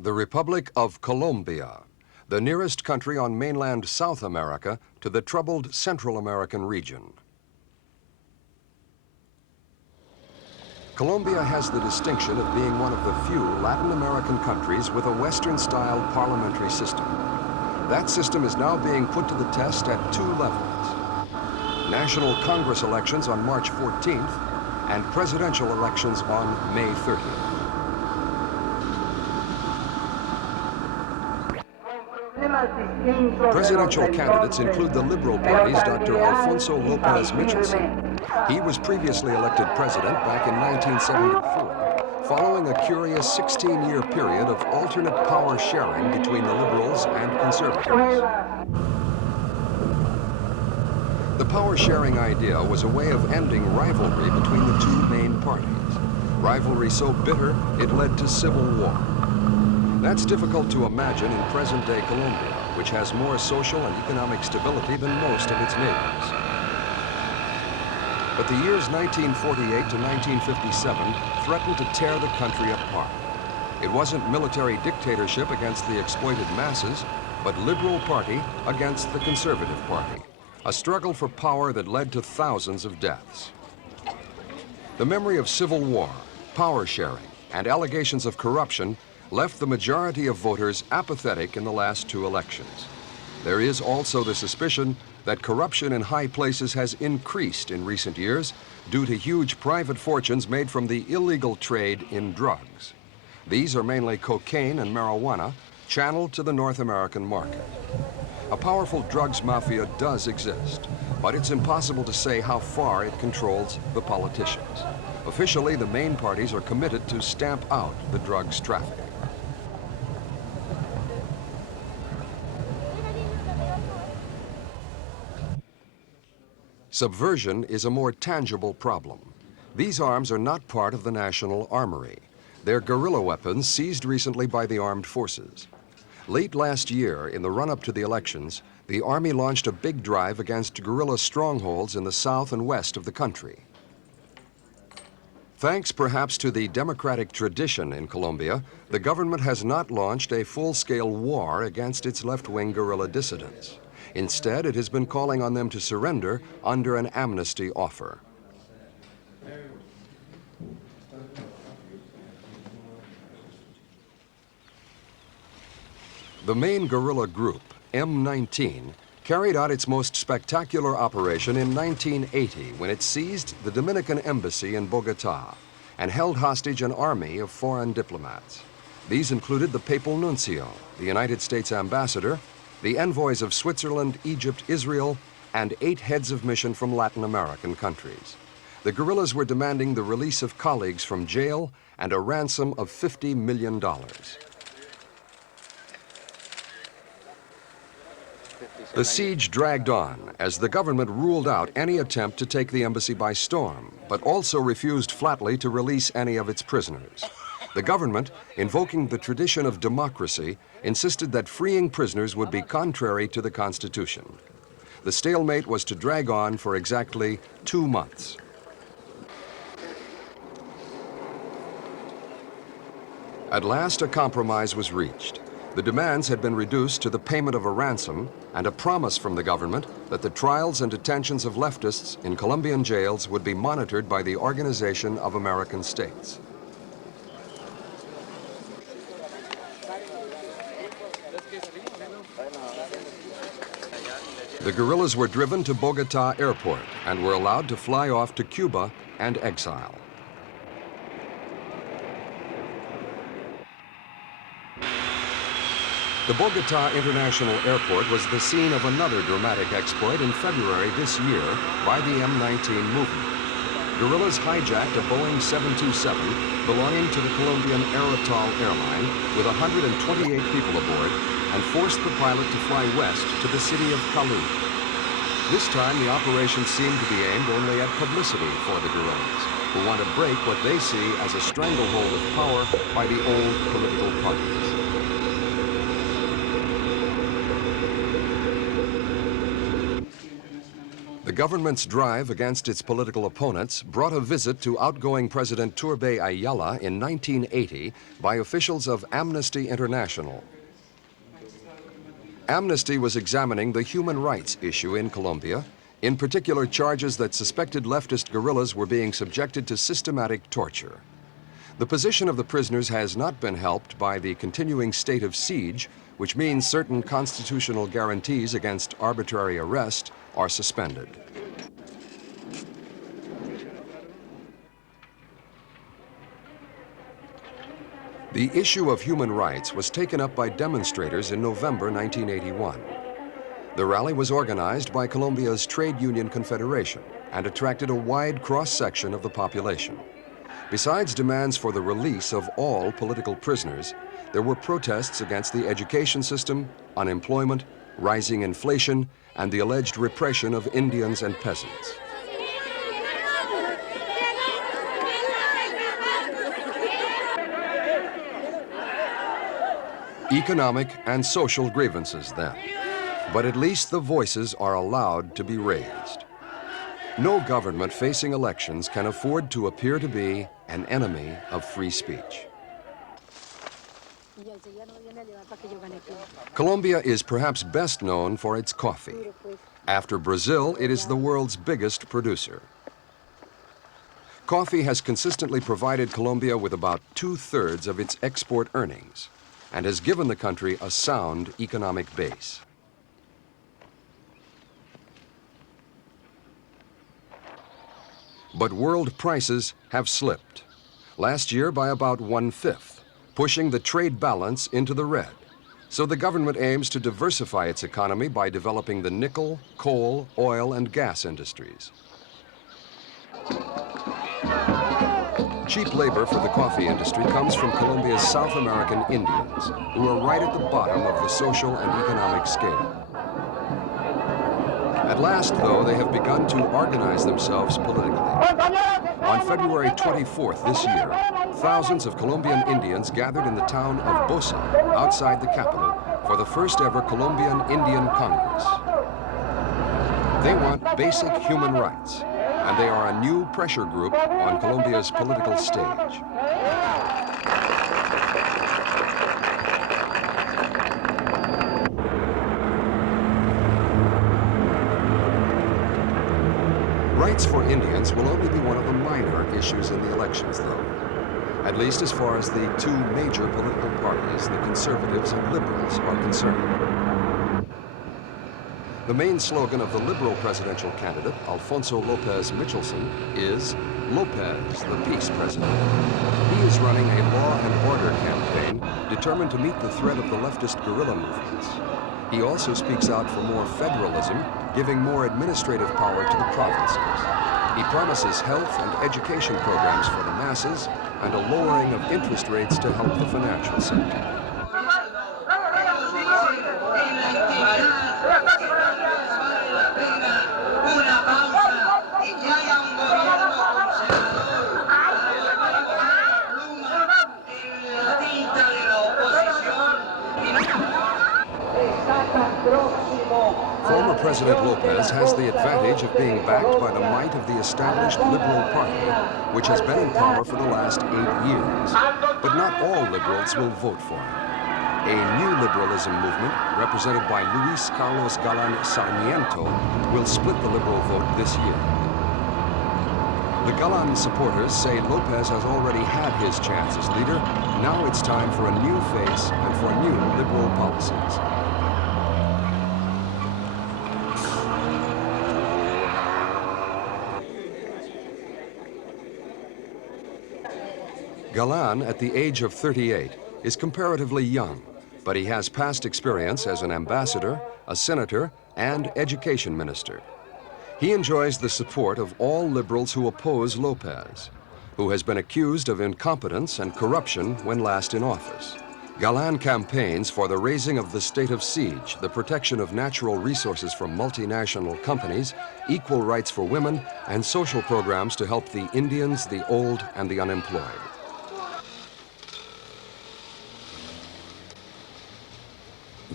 The Republic of Colombia, the nearest country on mainland South America to the troubled Central American region. Colombia has the distinction of being one of the few Latin American countries with a Western-style parliamentary system. That system is now being put to the test at two levels: National Congress elections on March 14th and presidential elections on May 30th. Presidential candidates include the Liberal Party's Dr. Alfonso Lopez Michelson. He was previously elected president back in 1974, following a curious 16-year period of alternate power sharing between the Liberals and Conservatives. The power sharing idea was a way of ending rivalry between the two main parties. Rivalry so bitter, it led to civil war. That's difficult to imagine in present-day Colombia, which has more social and economic stability than most of its neighbors. But the years 1948 to 1957 threatened to tear the country apart. It wasn't military dictatorship against the exploited masses, but Liberal Party against the Conservative Party, a struggle for power that led to thousands of deaths. The memory of civil war, power sharing, and allegations of corruption left the majority of voters apathetic in the last two elections. There is also the suspicion that corruption in high places has increased in recent years due to huge private fortunes made from the illegal trade in drugs. These are mainly cocaine and marijuana channeled to the North American market. A powerful drugs mafia does exist, but it's impossible to say how far it controls the politicians. Officially, the main parties are committed to stamp out the drugs trafficking. Subversion is a more tangible problem. These arms are not part of the national armory. They're guerrilla weapons seized recently by the armed forces. Late last year, in the run-up to the elections, the Army launched a big drive against guerrilla strongholds in the south and west of the country. Thanks perhaps to the democratic tradition in Colombia, the government has not launched a full-scale war against its left-wing guerrilla dissidents. Instead, it has been calling on them to surrender under an amnesty offer. The main guerrilla group, M19, carried out its most spectacular operation in 1980 when it seized the Dominican embassy in Bogotá and held hostage an army of foreign diplomats. These included the Papal Nuncio, the United States ambassador, the envoys of Switzerland, Egypt, Israel, and 8 heads of mission from Latin American countries. The guerrillas were demanding the release of colleagues from jail and a ransom of $50 million. The siege dragged on as the government ruled out any attempt to take the embassy by storm, but also refused flatly to release any of its prisoners. The government, invoking the tradition of democracy, insisted that freeing prisoners would be contrary to the Constitution. The stalemate was to drag on for exactly 2 months. At last, a compromise was reached. The demands had been reduced to the payment of a ransom and a promise from the government that the trials and detentions of leftists in Colombian jails would be monitored by the Organization of American States. The guerrillas were driven to Bogotá airport and were allowed to fly off to Cuba and exile. The Bogotá International Airport was the scene of another dramatic exploit in February this year by the M19 movement. Guerrillas hijacked a Boeing 727 belonging to the Colombian Aerotal airline with 128 people aboard and forced the pilot to fly west to the city of Cali. This time, the operation seemed to be aimed only at publicity for the guerrillas, who want to break what they see as a stranglehold of power by the old political parties. The government's drive against its political opponents brought a visit to outgoing President Turbay Ayala in 1980 by officials of Amnesty International. Amnesty was examining the human rights issue in Colombia, in particular charges that suspected leftist guerrillas were being subjected to systematic torture. The position of the prisoners has not been helped by the continuing state of siege, which means certain constitutional guarantees against arbitrary arrest are suspended. The issue of human rights was taken up by demonstrators in November 1981. The rally was organized by Colombia's Trade Union Confederation and attracted a wide cross-section of the population. Besides demands for the release of all political prisoners, there were protests against the education system, unemployment, rising inflation, and the alleged repression of Indians and peasants. Economic and social grievances then, but at least the voices are allowed to be raised. No government facing elections can afford to appear to be an enemy of free speech. Colombia is perhaps best known for its coffee. After Brazil, it is the world's biggest producer. Coffee has consistently provided Colombia with about 2/3 of its export earnings and has given the country a sound economic base. But world prices have slipped, last year by about 1/5, pushing the trade balance into the red. So the government aims to diversify its economy by developing the nickel, coal, oil, and gas industries. Cheap labor for the coffee industry comes from Colombia's South American Indians, who are right at the bottom of the social and economic scale. At last, though, they have begun to organize themselves politically. On February 24th this year, thousands of Colombian Indians gathered in the town of Bosa, outside the capital, for the first ever Colombian Indian Congress. They want basic human rights, and they are a new pressure group on Colombia's political stage. Rights for Indians will only be one of the minor issues in the elections, though, at least as far as the two major political parties, the conservatives and liberals, are concerned. The main slogan of the liberal presidential candidate, Alfonso Lopez Michelson, is "Lopez, the Peace President." He is running a law and order campaign determined to meet the threat of the leftist guerrilla movements. He also speaks out for more federalism, giving more administrative power to the provinces. He promises health and education programs for the masses and a lowering of interest rates to help the financial sector. Former President Lopez has the advantage of being backed by the might of the established Liberal Party, which has been in power for the last 8 years. But not all liberals will vote for him. A new liberalism movement, represented by Luis Carlos Galán Sarmiento, will split the liberal vote this year. The Galán supporters say Lopez has already had his chance as leader. Now it's time for a new face and for new liberal policies. Galán, at the age of 38, is comparatively young, but he has past experience as an ambassador, a senator, and education minister. He enjoys the support of all liberals who oppose Lopez, who has been accused of incompetence and corruption when last in office. Galán campaigns for the raising of the state of siege, the protection of natural resources from multinational companies, equal rights for women, and social programs to help the Indians, the old, and the unemployed.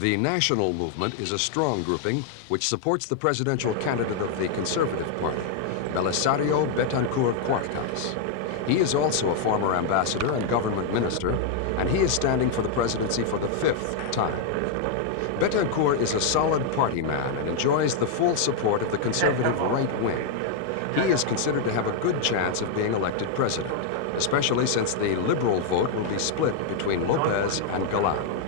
The National Movement is a strong grouping which supports the presidential candidate of the Conservative Party, Belisario Betancourt Cuartas. He is also a former ambassador and government minister, and he is standing for the presidency for the 5th time. Betancourt is a solid party man and enjoys the full support of the conservative right wing. He is considered to have a good chance of being elected president, especially since the liberal vote will be split between Lopez and Galán.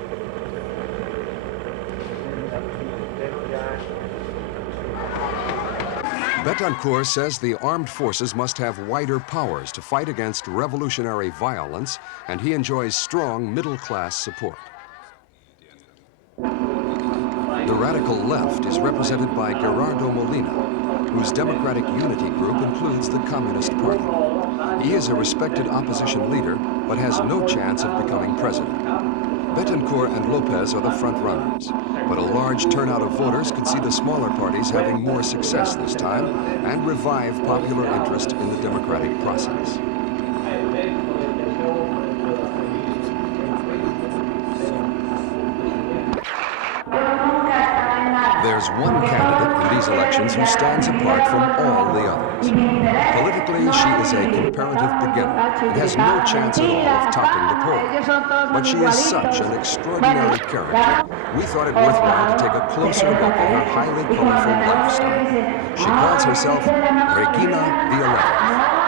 Betancourt says the armed forces must have wider powers to fight against revolutionary violence, and he enjoys strong middle-class support. The radical left is represented by Gerardo Molina, whose Democratic Unity Group includes the Communist Party. He is a respected opposition leader, but has no chance of becoming president. Betancourt and Lopez are the front-runners, but a large turnout of voters could see the smaller parties having more success this time and revive popular interest in the democratic process. There's one candidate in these elections who stands apart from all the others. Politically, she is a comparative beginner and has no chance at all of topping the polls. But she is such an extraordinary character, we thought it worthwhile to take a closer look at her highly colorful lifestyle. She calls herself Regina the 11th.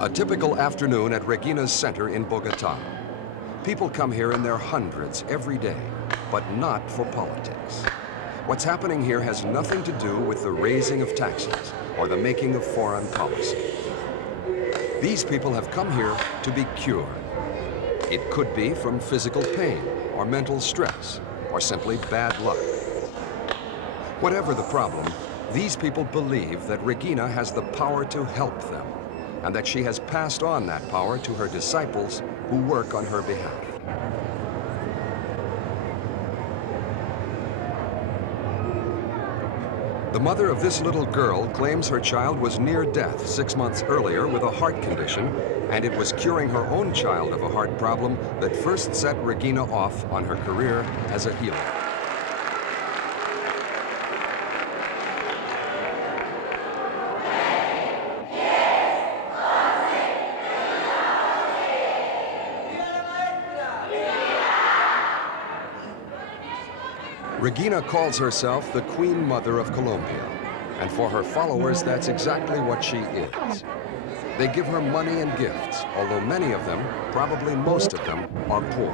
A typical afternoon at Regina's Center in Bogotá. People come here in their hundreds every day, but not for politics. What's happening here has nothing to do with the raising of taxes or the making of foreign policy. These people have come here to be cured. It could be from physical pain or mental stress or simply bad luck. Whatever the problem, these people believe that Regina has the power to help them, and that she has passed on that power to her disciples who work on her behalf. The mother of this little girl claims her child was near death 6 months earlier with a heart condition, and it was curing her own child of a heart problem that first set Regina off on her career as a healer. Regina calls herself the Queen Mother of Colombia, and for her followers, that's exactly what she is. They give her money and gifts, although many of them, probably most of them, are poor.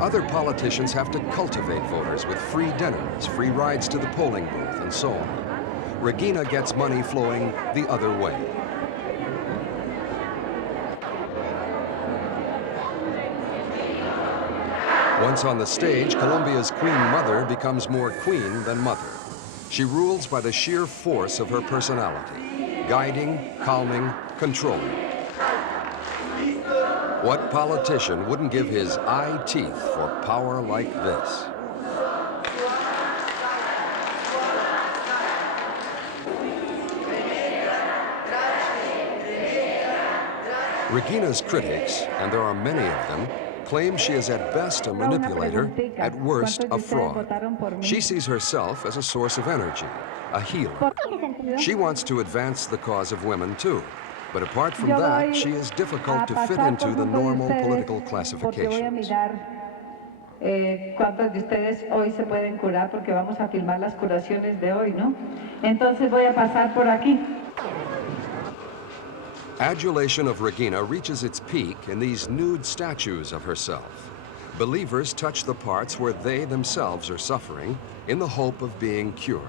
Other politicians have to cultivate voters with free dinners, free rides to the polling booth, and so on. Regina gets money flowing the other way. Once on the stage, Colombia's Queen Mother becomes more queen than mother. She rules by the sheer force of her personality, guiding, calming, controlling. What politician wouldn't give his eye teeth for power like this? Regina's critics, and there are many of them, claim she is at best a manipulator, at worst a fraud. She sees herself as a source of energy, a healer. She wants to advance the cause of women too, but apart from that, she is difficult to fit into the normal political classifications. ¿Cuántos de ustedes hoy se pueden curar? Porque vamos a filmar las curaciones de hoy, ¿no? Entonces voy a pasar por aquí. Adulation of Regina reaches its peak in these nude statues of herself. Believers touch the parts where they themselves are suffering in the hope of being cured.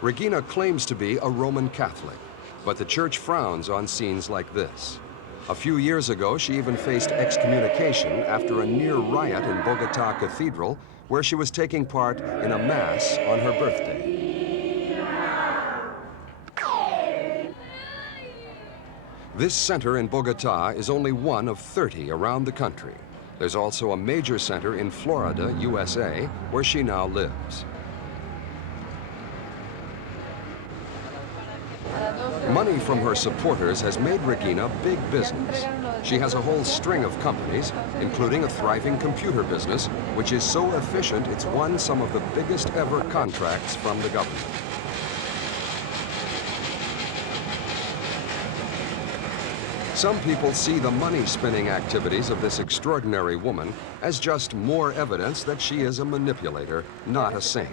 Regina claims to be a Roman Catholic, but the church frowns on scenes like this. A few years ago, she even faced excommunication after a near riot in Bogotá Cathedral, where she was taking part in a mass on her birthday. This center in Bogotá is only one of 30 around the country. There's also a major center in Florida, USA, where she now lives. money from her supporters has made Regina big business. She has a whole string of companies, including a thriving computer business, which is so efficient it's won some of the biggest ever contracts from the government. Some people see the money-spinning activities of this extraordinary woman as just more evidence that she is a manipulator, not a saint.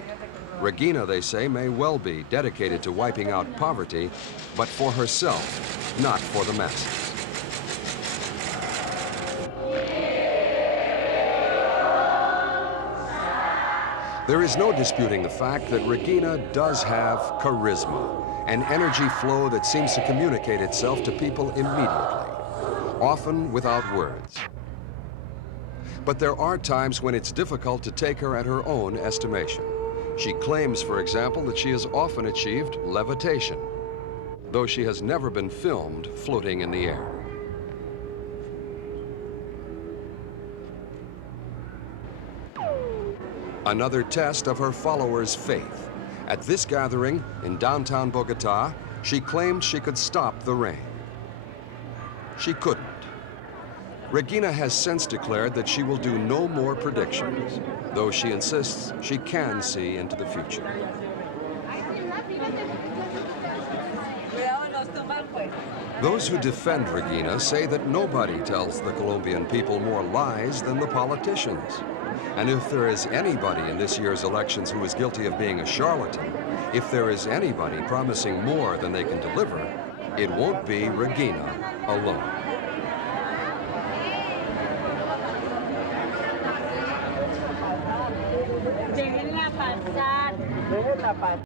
Regina, they say, may well be dedicated to wiping out poverty, but for herself, not for the masses. There is no disputing the fact that Regina does have charisma, an energy flow that seems to communicate itself to people immediately, often without words. But there are times when it's difficult to take her at her own estimation. She claims, for example, that she has often achieved levitation, though she has never been filmed floating in the air. Another test of her followers' faith. At this gathering in downtown Bogota, she claimed she could stop the rain. She couldn't. Regina has since declared that she will do no more predictions, though she insists she can see into the future. Those who defend Regina say that nobody tells the Colombian people more lies than the politicians. And if there is anybody in this year's elections who is guilty of being a charlatan, if there is anybody promising more than they can deliver, it won't be Regina alone. Déjenla pasar.